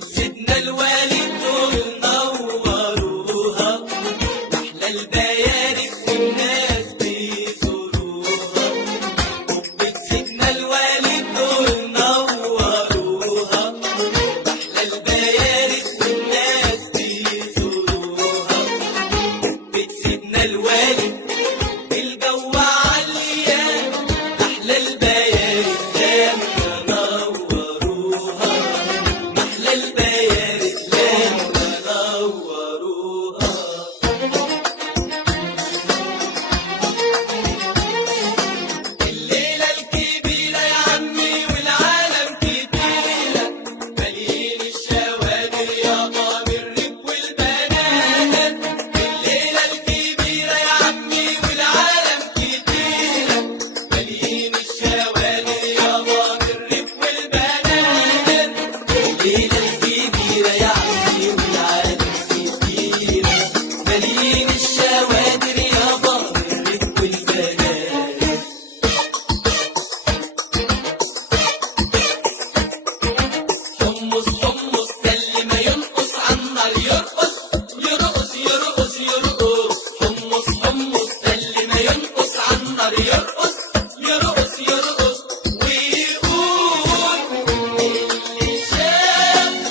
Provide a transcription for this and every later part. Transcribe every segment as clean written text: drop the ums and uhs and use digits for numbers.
سيدنا الوالد دول نوروها، أحلى البيارق والناس بيزوروها. قبة سيدنا الوالد دول نوروها، أحلى البيارق والناس بيزوروها. قبة سيدنا الوالد الجو عالية، أحلى البيارق لما نوروها، أحلى البيارق لما نوروها. الليلة الكبيرة يا عمي والعالم كتيرة، مالين الشوادر يا الرب والبنات. الليلة الكبيرة يا عمي والعالم كتيرة، مالين الشوادر يا الرب والبنات. الليلة الكبيرة يا عمي والعالم كتيرة، مالين الشوادر يا الرب والبنات. حمص حمص ده اللي ما ينقص عالنار يرقص يرقص يرقص يرقص. حمص حمص ده اللي ما ينقص عالنار يرقص يرقص يرقص. ويقول اللي شاف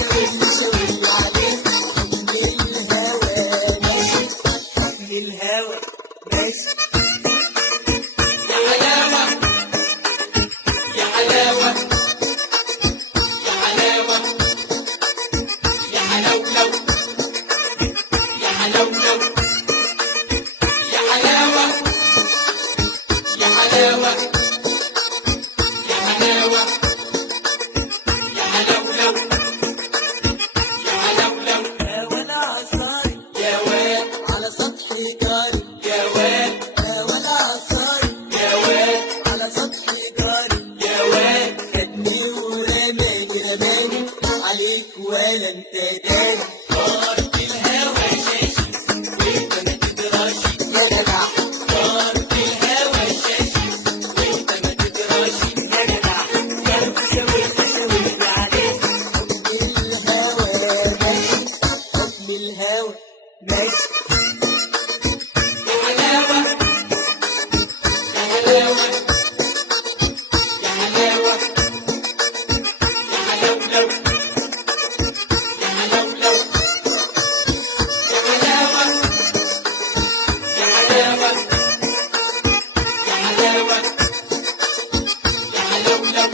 شاور عليه حكم الهوى ماشي حكم الهوى ماشي يا حلاوة يا حلاوة يا حلاوة يا حلولو يا حلاوة يا حلاوة يا حلاوة يا حلولو يا حلولو يا ولا عصاري يا واد على سطح جاري يا واد يا ولا عصاري يا واد على سطح جاري يا واد خدني ورماني رماني عليك ولا انت داري طارت الهوى شاشي وانت ما تدراشي يا جدع طارت الهوى شاشي وانت ما تدراشي يا جدع يا شاور عليه حكم الهوى ماشي حكم الهوى ماشي يا حلاوة يا حلاوة يا حلاوة يا حلولو يا حلولو يا حلاوة يا حلاوة يا حلاوة يا حلولو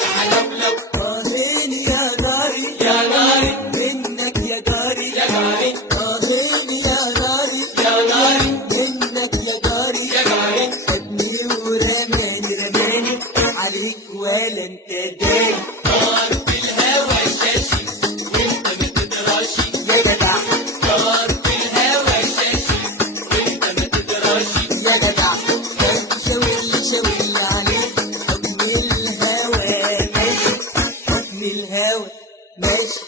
يا حلولو راهين يا ناري يا ناري منك يا جاري يا جاري راهين يا ناري يا ناري منك يا جاري يا جاري خدني ورماني عليك ولا انت داري طارت الهوى شاشي وانت ما تدراشي يا جدع طارت الهوى شاشي وانت ما تدراشي يا جدع شاور عليه حكم الهوى ماشي حكم الهوى ماشي